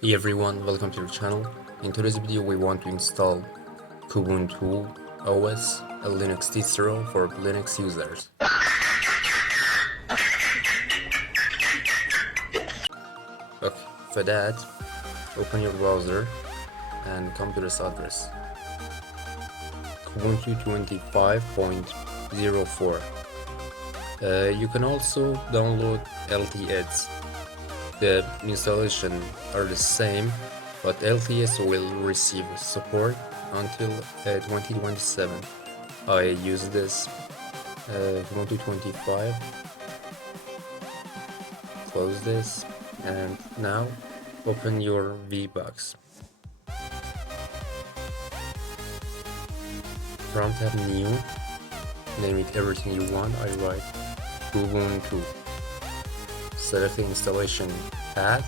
Hey everyone, welcome to the channel. In today's video we want to install Kubuntu OS, a Linux distro for Linux users. Okay, for that, open your browser and come to this address, Kubuntu 25.04. You can also download LTS. The installation are the same, but LTS will receive support until 2027. I use this Kubuntu 25. Close this, and now open your VBox. From tab new, name it everything you want. I write Kubuntu. Select the installation path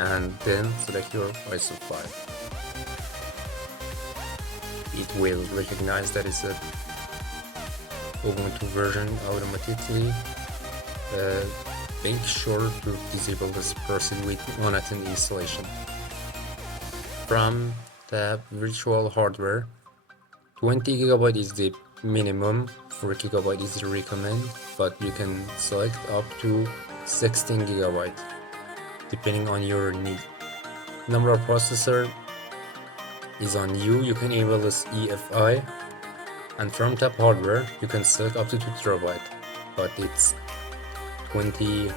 and then select your ISO file. It will recognize that it's a Ubuntu version automatically. Make sure to disable this proceed with unattended installation. From tab virtual hardware, 20 GB is the minimum, 4 GB is the recommend, but you can select up to 16 GB depending on your need. Number of processor is on you. You can enable this EFI, and from tab hardware you can select up to 2 TB, but it's 25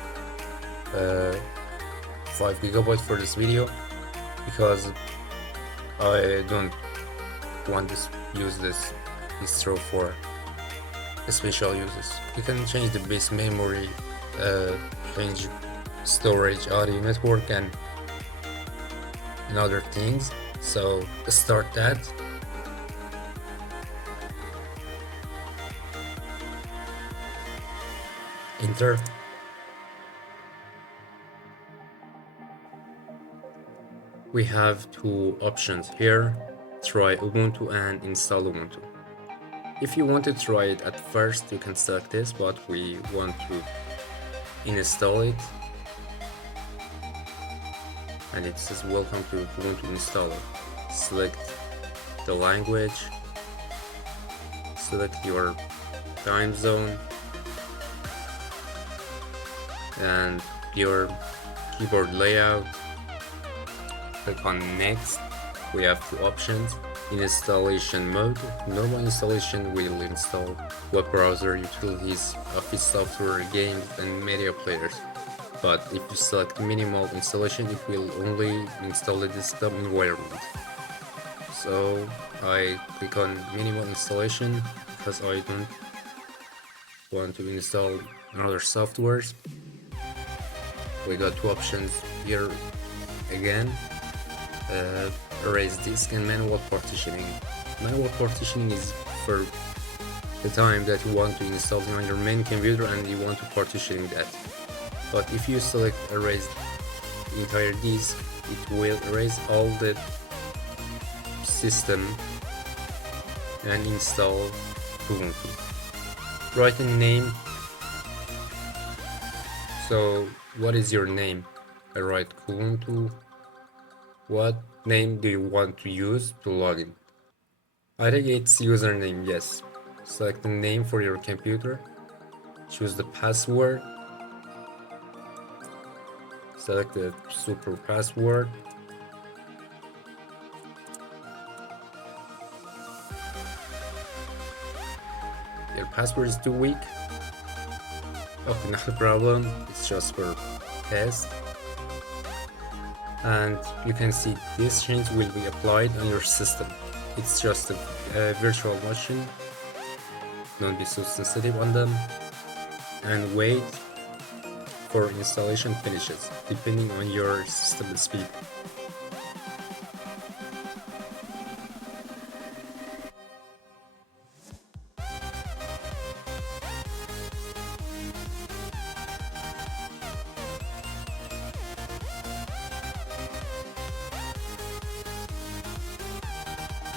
GB for this video because I don't want to use this distro for special uses. You can change the base memory, change storage, audio network, and other things. So start that. Enter. We have two options here: try Ubuntu and install Ubuntu. If you want to try it at first, you can select this, but we want to install it, and it says welcome to Ubuntu installer. Select the language, select your time zone and your keyboard layout. Click on next. We have two options: installation mode. Normal installation will install web browser, utilities, office software, games, and media players. But if you select minimal installation, it will only install the desktop environment. So I click on minimal installation because I don't want to install another softwares. We got two options here again. Erase disk and manual partitioning. Manual partitioning is for the time that you want to install it on your main computer and you want to partition that. But if you select erase entire disk, it will erase all the system and install Kubuntu. Write a name. So what is your name? I write Kubuntu. What name do you want to use to log in? I think it's username, yes. Select the name for your computer. Choose the password. Select the super password. Your password is too weak. Okay, not a problem. It's just for test. And you can see this change will be applied on your system. It's just a virtual machine. Don't be so sensitive on them, and wait for installation finishes depending on your system speed.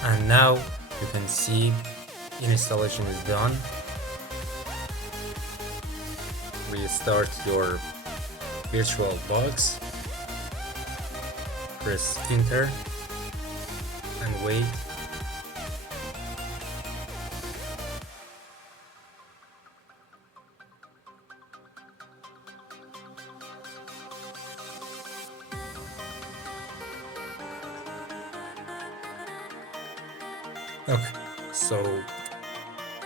And now you can see installation is done. Restart your virtual box Press enter and wait. Okay, so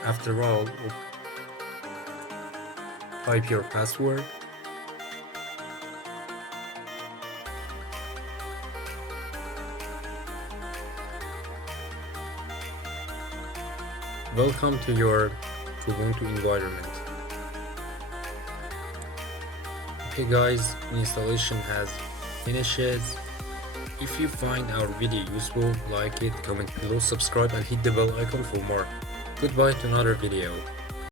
after all, type your password. Welcome to your Kubuntu environment. Okay guys, installation has finished. If you find our video useful, like it, comment below, subscribe and hit the bell icon for more. Goodbye to another video.